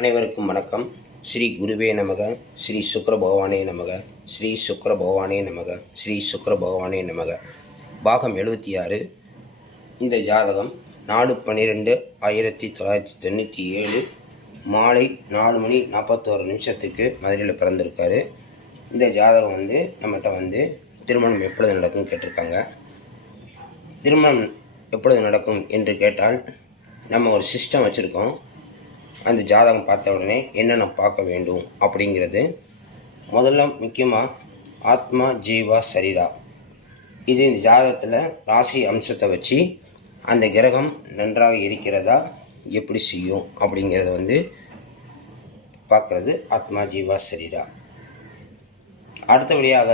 அனைவருக்கும் வணக்கம். ஸ்ரீ குருவே நமக ஸ்ரீ சுக்கர பகவானே நமக ஸ்ரீ சுக்கர பகவானே நமக ஸ்ரீ சுக்கர பகவானே நமக. பாகம் எழுபத்தி ஆறு இந்த ஜாதகம் நாலு பன்னிரெண்டு ஆயிரத்தி தொள்ளாயிரத்தி தொண்ணூற்றி ஏழு மாலை நாலு மணி நாற்பத்தோரு நிமிஷத்துக்கு மதுரையில் பிறந்திருக்காரு. இந்த ஜாதகம் வந்து நம்மகிட்ட வந்து திருமணம் எப்பொழுது நடக்கும் கேட்டிருக்காங்க. திருமணம் எப்பொழுது நடக்கும் என்று கேட்டால் நம்ம ஒரு சிஸ்டம் வச்சுருக்கோம். அந்த ஜாதகம் பார்த்த உடனே என்னென்ன பார்க்க வேண்டும் அப்படிங்கிறது முதல்ல முக்கியமாக ஆத்மா ஜீவா சரீரா. இது இந்த ஜாதகத்தில் ராசி அம்சத்தை வச்சு அந்த கிரகம் நன்றாக இருக்கிறதா எப்படி செய்யும் அப்படிங்கிறத வந்து பார்க்குறது ஆத்மா ஜீவா சரீரா. அடுத்தபடியாக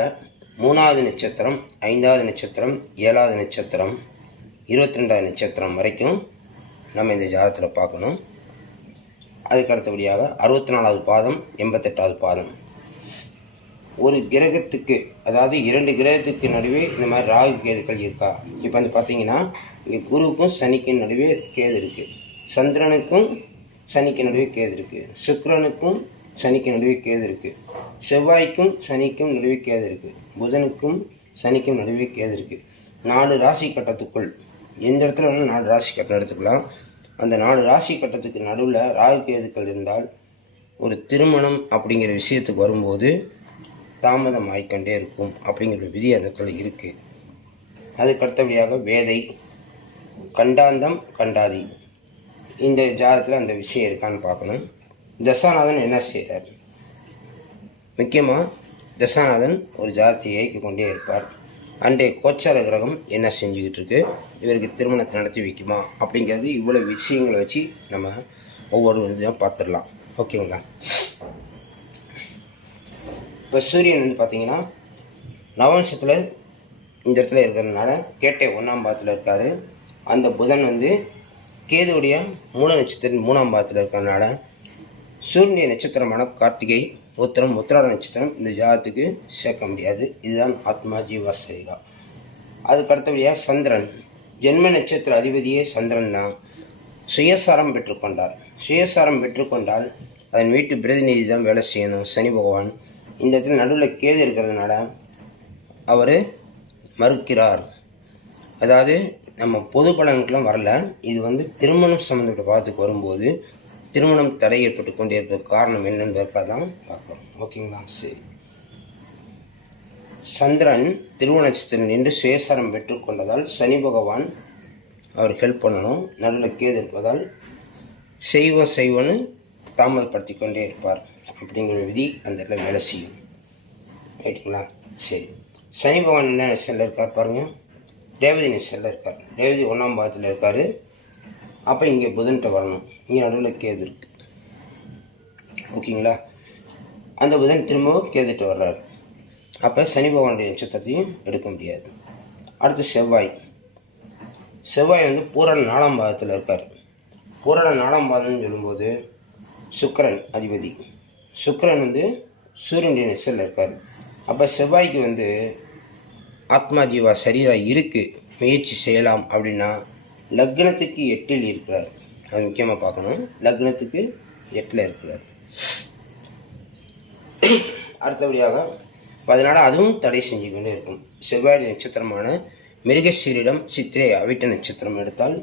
மூணாவது நட்சத்திரம் ஐந்தாவது நட்சத்திரம் ஏழாவது நட்சத்திரம் இருபத்தி ரெண்டாவது நட்சத்திரம் வரைக்கும் நம்ம இந்த ஜாதகத்தில் பார்க்கணும். அதுக்கு அடுத்தபடியாக அறுபத்தி நாலாவது பாதம் எண்பத்தெட்டாவது பாதம். ஒரு கிரகத்துக்கு அதாவது இரண்டு கிரகத்துக்கு நடுவே இந்த மாதிரி ராகு கேதுக்கள் இருக்கா? இப்போ வந்து பார்த்தீங்கன்னா இங்கே குருவுக்கும் சனிக்கும் நடுவே கேது இருக்குது சந்திரனுக்கும் சனிக்கு நடுவே கேது இருக்குது சுக்கரனுக்கும் சனிக்கு நடுவே கேது இருக்குது செவ்வாய்க்கும் சனிக்கும் நடுவே கேது இருக்குது புதனுக்கும் சனிக்கும் நடுவே கேது இருக்குது நாலு ராசி கட்டத்துக்குள் எந்த இடத்துல வேணாலும் நாலு ராசி கட்டம் எடுத்துக்கலாம். அந்த நாலு ராசி கட்டத்துக்கு நடுவில் ராகு கேதுக்கள் இருந்தால் ஒரு திருமணம் அப்படிங்கிற விஷயத்துக்கு வரும்போது தாமதம் ஆகிக்கொண்டே இருக்கும் அப்படிங்கிற ஒரு விதி அந்த இடத்துல இருக்குது அதுக்கு அடுத்தபடியாக வேதை கண்டாந்தம் கண்டாதி. இந்த ஜாதத்தில் அந்த விஷயம் இருக்கான்னு பார்க்கணும். தசாநாதன் என்ன செய்கிறார் முக்கியமாக தசாநாதன் ஒரு ஜாதத்தை இயக்கி கொண்டே இருப்பார். அன்றைய கோச்சார கிரகம் என்ன செஞ்சுக்கிட்டு இருக்கு இவருக்கு திருமணத்தை நடத்தி வைக்குமா? அப்படிங்கிறது இவ்வளோ விஷயங்களை வச்சு நம்ம ஒவ்வொரு இதையும் பார்த்துடலாம். ஓகேங்களா இப்போ சூரியன் வந்து பார்த்தீங்கன்னா நவம்சத்தில் இந்த இடத்துல இருக்கிறதுனால கேட்டை ஒன்றாம் பாதத்தில் இருக்கார். அந்த புதன் வந்து கேதுவுடைய மூல நட்சத்திரம் மூணாம் பாதத்தில் இருக்கிறதுனால சூரிய நட்சத்திரமான கார்த்திகை உத்திரம் உத்திராட நட்சத்திரம் இந்த ஜாதத்துக்கு சேர்க்க முடியாது. இதுதான் ஆத்மா ஜீவா அதுக்கு அடுத்தபடியாக சந்திரன். ஜென்ம நட்சத்திர அதிபதியே சந்திரன் தான். சுயசாரம் பெற்றுக்கொண்டார் சுயசாரம் பெற்றுக்கொண்டால் அதன் வீட்டு பிரதிநிதி தான் வேலை செய்யணும் சனி பகவான். இந்த இடத்துல நடுவில் கேது இருக்கிறதுனால அவர் மறுக்கிறார். அதாவது நம்ம பொது பலனுக்கெல்லாம் வரல. இது வந்து திருமணம் சம்மந்தப்பட்ட பாதத்துக்கு வரும்போது திருமணம் தடை ஏற்பட்டு கொண்டே இருப்பது காரணம் என்னன்றதுக்காக தான் பார்க்குறோம் ஓகேங்களா? சரி. சந்திரன் திருவ நட்சத்திரம் நின்று சுயசாரம் பெற்றுக்கொண்டதால் சனி பகவான் அவர் ஹெல்ப் பண்ணணும். நல்ல கேது இருப்பதால் செய்வ செய்வன்னு தாமதப்படுத்தி கொண்டே இருப்பார். அப்படிங்கிற விதி அந்த இடத்துல வேலை செய்யும். ரைட்டுங்களா சரி. சனி பகவான் என்ன நெசலில் இருக்கார் பாருங்கள் ரேவதி நெசலில் இருக்கார். ரேவதி ஒன்றாம் பாதத்தில் இருக்கார். அப்போ இங்கே புதன்கிட்ட வரணும். இங்கே நடுவில் கேது இருக்கு. ஓகேங்களா? அந்த புதன் திரும்பவும் கேதுட்டு வர்றாரு. அப்போ சனி பகவானுடைய நட்சத்திரத்தையும் எடுக்க முடியாது. அடுத்து செவ்வாய். செவ்வாய் வந்து பூரண நாலாம் பாதத்தில் இருக்கார். பூரண நாலாம் பாதம்னு சொல்லும்போது சுக்கரன் அதிபதி. சுக்கரன் வந்து சூரியனுடைய நெச்சலில் இருக்கார். அப்போ செவ்வாய்க்கு வந்து ஆத்மா ஜீவா சரீரா இருக்குது முயற்சி செய்யலாம் அப்படின்னா லக்னத்துக்கு எட்டில் இருக்கிறார். அது முக்கியமாக பார்க்கணும். லக்னத்துக்கு எட்டில் இருக்கிறார். அடுத்தபடியாக அதனால் அதுவும் தடை செஞ்சு கொண்டே இருக்கும். செவ்வாய் நட்சத்திரமான மிருகசீரிடம் சித்திரை அவிட்ட நட்சத்திரம் எடுத்தால்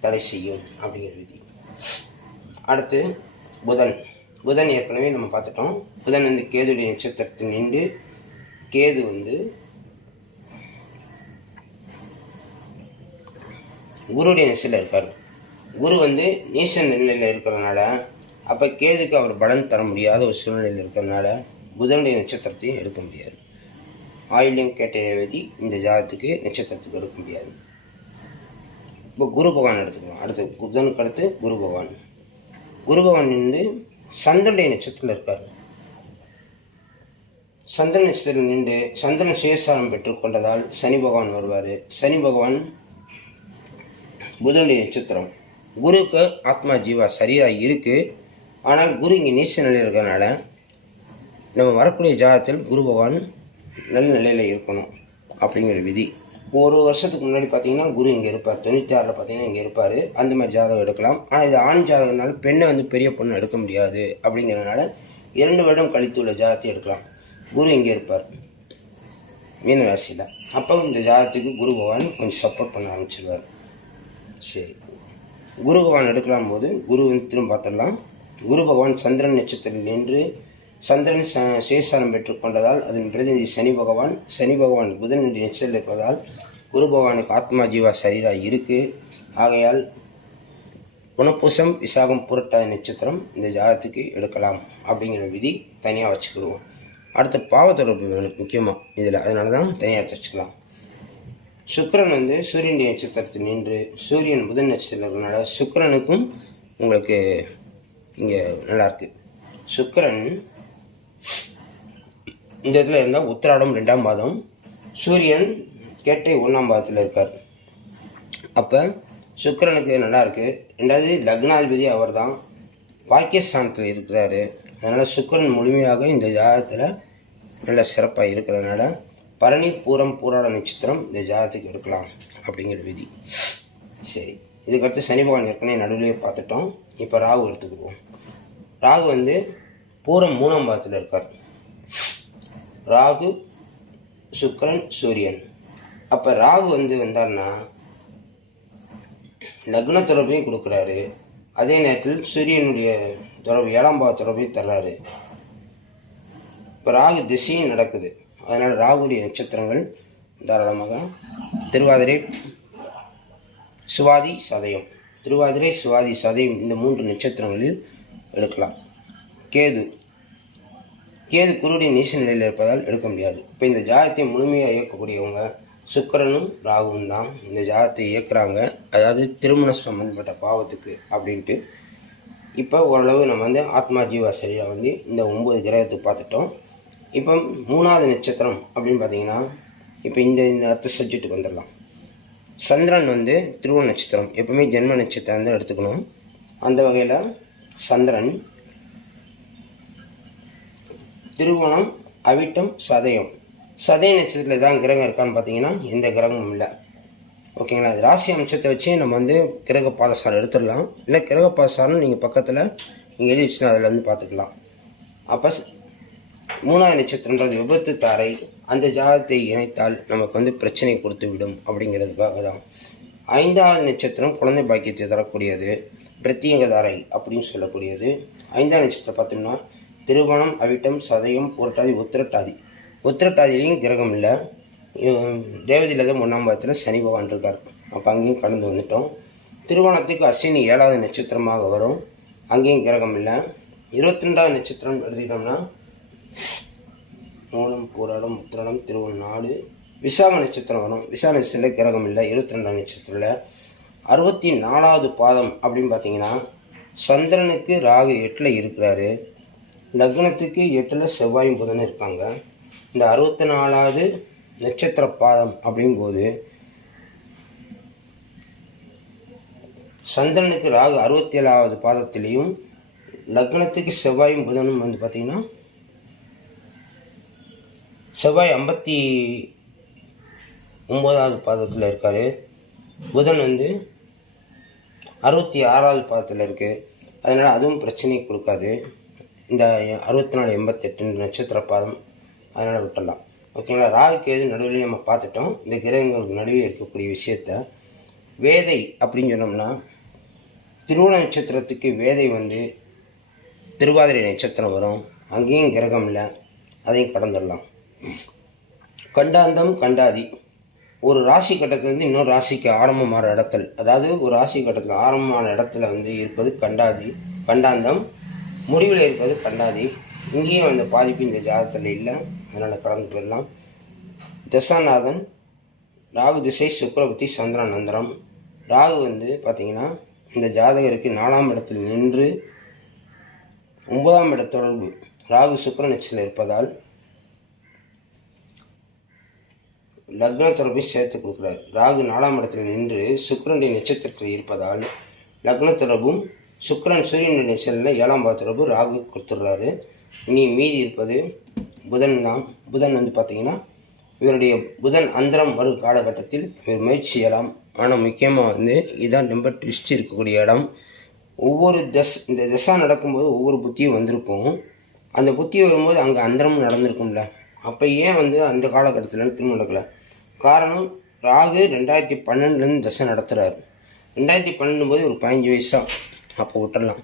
தடை செய்யும் அப்படிங்கிற விதி. அடுத்து புதன். புதன் ஏற்கனவே நம்ம பார்த்துட்டோம். புதன் வந்து கேதுடைய நட்சத்திரத்தில் நின்று கேது வந்து குருடைய நெசில் இருக்கார். குரு வந்து நீச நிலையில் இருக்கிறதுனால அப்போ கேதுக்கு அவர் பலன் தர முடியாத ஒரு சூழ்நிலையில் இருக்கிறதுனால புதனுடைய நட்சத்திரத்தையும் எடுக்க முடியாது. ஆயில்யம் கேட்ட விதி இந்த ஜாதத்துக்கு நட்சத்திரத்துக்கு எடுக்க முடியாது. இப்போ குரு பகவான் எடுத்துக்கலாம். அடுத்து புதனுக்கு அடுத்து குரு பகவான். குரு பகவான் வந்து சந்திரனுடைய நட்சத்திரத்தில் இருக்கார். சந்திரன் நட்சத்திரம் நின்று சந்திரன் சுயசாரம் பெற்றுக்கொண்டதால் சனி பகவான் வருவார். சனி பகவான் புதனுடைய நட்சத்திரம். குருக்கு ஆத்மா ஜீவா சரியாக இருக்குது ஆனால் குரு இங்கே நீச்ச நிலையில் இருக்கிறதுனால நம்ம வரக்கூடிய ஜாதத்தில் குரு பகவான் நல்ல நிலையில் இருக்கணும் அப்படிங்கிற விதி. ஒரு வருஷத்துக்கு முன்னாடி பார்த்தீங்கன்னா குரு இங்கே இருப்பார். தொண்ணூற்றாறில் பார்த்தீங்கன்னா இங்கே இருப்பார். அந்த மாதிரி ஜாதகம் எடுக்கலாம். ஆனால் இது ஆண் ஜாதகம்னால பெண்ணை வந்து பெரிய பொண்ணு எடுக்க முடியாது அப்படிங்கிறதுனால இரண்டு வருடம் கழித்து உள்ள ஜாதத்தை எடுக்கலாம். குரு இங்கே இருப்பார். மீன ராசியில். அப்போ இந்த ஜாதத்துக்கு குரு பகவான் கொஞ்சம் சப்போர்ட் பண்ண ஆரம்பிச்சிருவார். சரி. குரு பகவான் எடுக்கலாம் போது குரு திரும்ப பார்த்துடலாம். குரு பகவான் சந்திரன் நட்சத்திரத்தில் நின்று சந்திரன் ச சேஷானம் பெற்றுக்கொண்டதால் அதன் பிரதிநிதி சனி பகவான் சனி பகவான் புதன் என்று நெச்சல் இருப்பதால் குரு பகவானுக்கு ஆத்மா ஜீவா சரீராக இருக்கு. ஆகையால் குணப்பூசம் விசாகம் புரட்டாதி நட்சத்திரம் இந்த ஜாதகத்துக்கு எடுக்கலாம் அப்படிங்கிற விதி தனியாக வச்சுக்கிடுவோம். அடுத்து பாவ தொடர்பு வேணும் முக்கியமாக இதில் அதனால தான் தனியாக எடுத்து வச்சுக்கலாம். சுக்கரன் வந்து சூரியனுடைய நட்சத்திரத்தில் நின்று சூரியன் புதன் நட்சத்திரத்தில் இருக்கிறனால சுக்கரனுக்கும் உங்களுக்கு இங்கே நல்லாயிருக்கு சுக்கரன் இந்த இடத்துல இருந்தால் உத்திராடம் ரெண்டாம் பாதம். சூரியன் கேட்டை ஒன்றாம் பாதத்தில் இருக்கார். அப்போ சுக்கரனுக்கு நல்லாயிருக்கு ரெண்டாவது லக்னாதிபதி அவர் தான் பாக்கியஸ்தானத்தில் இருக்கிறாரு. அதனால் சுக்கரன் முழுமையாக இந்த ஜாதகத்தில் நல்ல சிறப்பாக இருக்கிறதுனால பரணி பூரம் பூராட நட்சத்திரம் இந்த ஜாதகத்துக்கு எடுக்கலாம் அப்படிங்கிற விதி. சரி இதுக்கடுத்து சனி பகவான் ஏற்கனவே நடுவிலேயே பார்த்துட்டோம். இப்போ ராகு எடுத்துக்கிடுவோம். ராகு வந்து பூரம் மூணாம் பாதத்தில் இருக்கார். ராகு சுக்கிரன் சூரியன். அப்போ ராகு வந்து வந்தார்னா லக்ன தொடர்பையும் கொடுக்குறாரு. அதே நேரத்தில் சூரியனுடைய தொடர்பு ஏழாம் பாவ தொடர்பையும் தர்றாரு. இப்போ ராகு திசையும் நடக்குது. அதனால் ராகுடைய நட்சத்திரங்கள் தாராளமாக திருவாதிரை சுவாதி சதயம். திருவாதிரை சுவாதி சதயம் இந்த மூன்று நட்சத்திரங்களில் எடுக்கலாம். கேது. கேது குருடைய நீச நிலையில் இருப்பதால் எடுக்க முடியாது. இப்போ இந்த ஜாதகத்தை முழுமையாக இயக்கக்கூடியவங்க சுக்கிரனும் ராகுவும் தான் இந்த ஜாதகத்தை இயக்குறாங்க. அதாவது திருமண சம்பந்தப்பட்ட பாவத்துக்கு அப்படின்ட்டு. இப்போ ஓரளவு நம்ம வந்து ஆத்மா ஜீவா சரியா வந்து இந்த ஒம்பது கிரகத்தை பார்த்துட்டோம். இப்போ மூணாவது நட்சத்திரம் அப்படின்னு பார்த்தீங்கன்னா இப்போ இந்த இந்த அடுத்த சப்ஜெக்ட்டுக்கு வந்துடலாம் சந்திரன் வந்து திருவ நட்சத்திரம். எப்பவுமே ஜென்ம நட்சத்திரம் தான் எடுத்துக்கணும். அந்த வகையில் சந்திரன் திருவோணம் அவிட்டம் சதயம். சதய நட்சத்திரத்தில் தான் கிரகம் இருக்கான்னு பார்த்தீங்கன்னா எந்த கிரகமும் இல்லை. ஓகேங்களா? அது ராசி அம்சத்தை வச்சு நம்ம வந்து கிரக பாதசாரம் எடுத்துடலாம். இல்லை கிரக பாதசாரம் நீங்கள் பக்கத்தில் நீங்கள் எழுதி வச்சுன்னா அதில் வந்து பார்த்துக்கலாம் அப்போ மூணாவது நட்சத்திரன்றது விபத்து தாரை அந்த ஜாதகத்தை இணைத்தால் நமக்கு வந்து பிரச்சனை கொடுத்து விடும் அப்படிங்கிறதுக்காக தான். ஐந்தாவது நட்சத்திரம் குழந்தை பாக்கியத்தை தரக்கூடியது பிரத்யேக தாரை அப்படின்னு சொல்லக்கூடியது. ஐந்தாவது நட்சத்திரம் பார்த்தோம்னா திருமணம் அவிட்டம் சதயம் புரட்டாதி உத்திரட்டாதி. உத்திரட்டாதிலையும் கிரகம் இல்லை. ரேவதியில் தான் ஒன்றாம் பாதத்தில் சனி பகவான் இருக்கார். அப்போ அங்கேயும் கடந்து வந்துட்டோம். திருவோணத்துக்கு அஸ்வினி ஏழாவது நட்சத்திரமாக வரும். அங்கேயும் கிரகம் இல்லை. இருபத்தி ரெண்டாவது நட்சத்திரம் எடுத்துக்கிட்டோம்னா மூலம் பூராடம் உத்திராடம் திருவண்ணாடு விசாக நட்சத்திரம் வரும். விசாக நட்சத்திரத்தில் கிரகம் இல்லை. இருபத்தி ரெண்டாம் நட்சத்திரத்தில். அறுபத்தி நாலாவது பாதம் அப்படின்னு பார்த்தீங்கன்னா சந்திரனுக்கு ராகு எட்டில் இருக்கிறாரு. லக்னத்துக்கு எட்டில் செவ்வாயும் புதனும் இருக்காங்க. இந்த அறுபத்தி நாலாவது நட்சத்திர பாதம் அப்படிங்கும்போது சந்திரனுக்கு ராகு அறுபத்தி ஏழாவது பாதத்திலையும் லக்னத்துக்கு செவ்வாயும் புதனும் வந்து பார்த்திங்கன்னா செவ்வாய் ஐம்பத்தி ஒம்போதாவது பாதத்தில் இருக்கார். புதன் வந்து அறுபத்தி ஆறாவது பாதத்தில் இருக்குது அதனால் அதுவும் பிரச்சனை கொடுக்காது. இந்த அறுபத்தி நாலு எண்பத்தெட்டு நட்சத்திர பாதம் அதனால் விட்டுடலாம். ஓகேங்களா? ராகு எது நடுவில் நம்ம பார்த்துட்டோம். இந்த கிரகங்களுக்கு நடுவே இருக்கக்கூடிய விஷயத்த. வேதை அப்படின்னு சொன்னோம்னா திருவோண நட்சத்திரத்துக்கு வேதை வந்து திருவாதிரை நட்சத்திரம் வரும். அங்கேயும் கிரகம் இல்லை. அதையும் கடந்துடலாம். கண்டாந்தம் கண்டாதி. ஒரு ராசி கட்டத்திலேருந்து இன்னொரு ராசிக்கு ஆரம்பமான இடத்தில். அதாவது ஒரு ராசி கட்டத்தில் ஆரம்பமான இடத்துல வந்து இருப்பது கண்டாதி கண்டாந்தம். முடிவில் இருப்பது கண்டாதி. இங்கேயும் அந்த பாதிப்பு இந்த ஜாதகத்தில் இல்லை. அதனால் கடந்து போயிடலாம் தசாநாதன் ராகு திசை சுக்கரபதி சந்திரன் ராகு வந்து பார்த்திங்கன்னா இந்த ஜாதகருக்கு நாலாம் இடத்தில் நின்று ஒன்பதாம் இட தொடர்பு. ராகு சுக்கர நட்சத்திரம் இருப்பதால் லக்ன போய் சேர்த்து கொடுக்குறார். ராகு நாலாம் இடத்துல நின்று சுக்கரனுடைய நட்சத்திரத்தில் இருப்பதால் லக்ன தொடர்பும் சுக்கிரன் சூரியனுடைய நட்சத்திரத்தில் ஏழாம் பாவ தொடர்பு ராகு கொடுத்துட்றாரு. இனி மீதி இருப்பது புதன் தான். புதன் வந்து பார்த்தீங்கன்னா இவருடைய புதன் அந்தரம் வரும் காலகட்டத்தில் இவர் முயற்சி செய்யலாம். ஆனால் முக்கியமாக வந்து இதுதான் ரொம்ப ட்விஸ்ட் இருக்கக்கூடிய இடம். ஒவ்வொரு தஸ் இந்த தசா நடக்கும்போது ஒவ்வொரு புத்தியும் வந்திருக்கும். அந்த புத்தி வரும்போது அங்கே அந்தரமும் நடந்திருக்கும்ல. அப்போ ஏன் வந்து அந்த காலகட்டத்தில் திரும்ப நடக்கல? காரணம் ராகு ரெண்டாயிரத்தி பன்னெண்டுலேருந்து தசை நடத்துகிறாரு ரெண்டாயிரத்தி பன்னெண்டு போது ஒரு பதினஞ்சு வயசாக அப்போ விட்டுறலாம்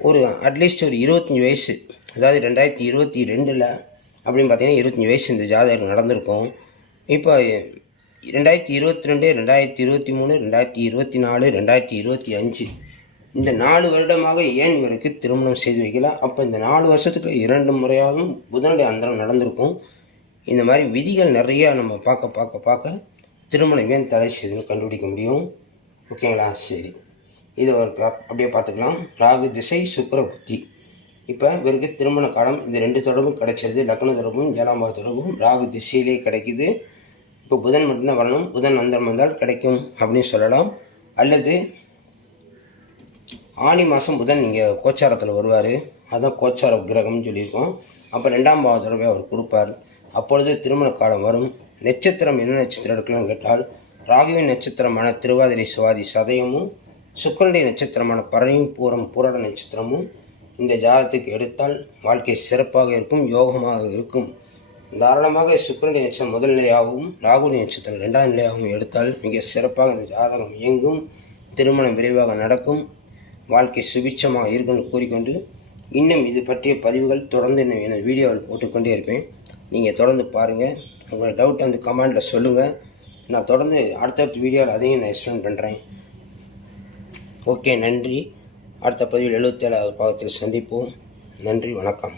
ஒரு அட்லீஸ்ட் ஒரு இருபத்தஞ்சி வயசு. அதாவது ரெண்டாயிரத்தி இருபத்தி ரெண்டில் அப்படின்னு பார்த்தீங்கன்னா இருபத்தஞ்சி வயசு இந்த ஜாதகம் நடந்திருக்கும். இப்போ ரெண்டாயிரத்தி இருபத்தி ரெண்டு ரெண்டாயிரத்தி இருபத்தி மூணு ரெண்டாயிரத்தி இருபத்தி நாலு ரெண்டாயிரத்தி இருபத்தி அஞ்சு. இந்த நாலு வருடமாக ஏன் இவருக்கு திருமணம் செய்து வைக்கல? அப்போ இந்த நாலு வருஷத்துக்கு இரண்டு முறையாகவும் புதனுடைய அந்தரம் நடந்திருக்கும். இந்த மாதிரி விதிகள் நிறையா நம்ம பார்க்க பார்க்க பார்க்க திருமணம் ஏன் தடை செய்து கண்டுபிடிக்க முடியும். ஓகேங்களா? சரி. இதை ஒரு பா- அப்படியே பார்த்துக்கலாம். ராகு திசை சுக்கிர புத்தி. இப்போ இவருக்கு திருமண காலம் இந்த ரெண்டு தொடர்பும் கிடைச்சது லக்ன தொடர்பும் ஏழாம் பாவ தொடர்பும் ராகு திசையிலே கிடைக்குது. இப்போ புதன் மட்டும்தான் வரணும். புதன் அந்தரம் வந்தால் கிடைக்கும் அப்படின்னு சொல்லலாம். அல்லது ஆனி மாதம் புதன் இங்கே கோச்சாரத்தில் வருவார். அதான் கோச்சார கிரகம்னு சொல்லியிருக்கோம். அப்போ ரெண்டாம் பாவ தொடர்பை அவர் கொடுப்பார். அப்பொழுது திருமண காலம் வரும். நட்சத்திரம் என்ன நட்சத்திரம் இருக்கலாம்னு கேட்டால் ராகுவின் நட்சத்திரமான திருவாதிரை சுவாதி சதயமும் சுக்கரனுடைய நட்சத்திரமான பரணியும் பூரம் பூரட நட்சத்திரமும் இந்த ஜாதகத்துக்கு எடுத்தால் வாழ்க்கை சிறப்பாக இருக்கும் யோகமாக இருக்கும். தாராளமாக சுக்கரனுடைய நட்சத்திரம் முதல் நிலையாகவும் ராகுடைய நட்சத்திரம் இரண்டாம் நிலையாகவும் எடுத்தால் மிக சிறப்பாக இந்த ஜாதகம் இயங்கும். திருமணம் விரைவாக நடக்கும். வாழ்க்கை சுபிட்சமாக இருக்கும்னு கூறிக்கொண்டு இன்னும் இது பற்றிய பதிவுகள் தொடர்ந்து என்னை வீடியோவில் போட்டுக்கொண்டே இருப்பேன். நீங்கள் தொடர்ந்து பாருங்கள் உங்களோட டவுட் வந்து கமெண்டில் சொல்லுங்கள் நான் தொடர்ந்து அடுத்தடுத்த வீடியோவில் அதையும் நான் எக்ஸ்பிளைன் பண்ணுறேன் ஓகே நன்றி. அடுத்த பதிவில் எழுபத்தேழாவது பாகத்தில் சந்திப்போம். நன்றி வணக்கம்.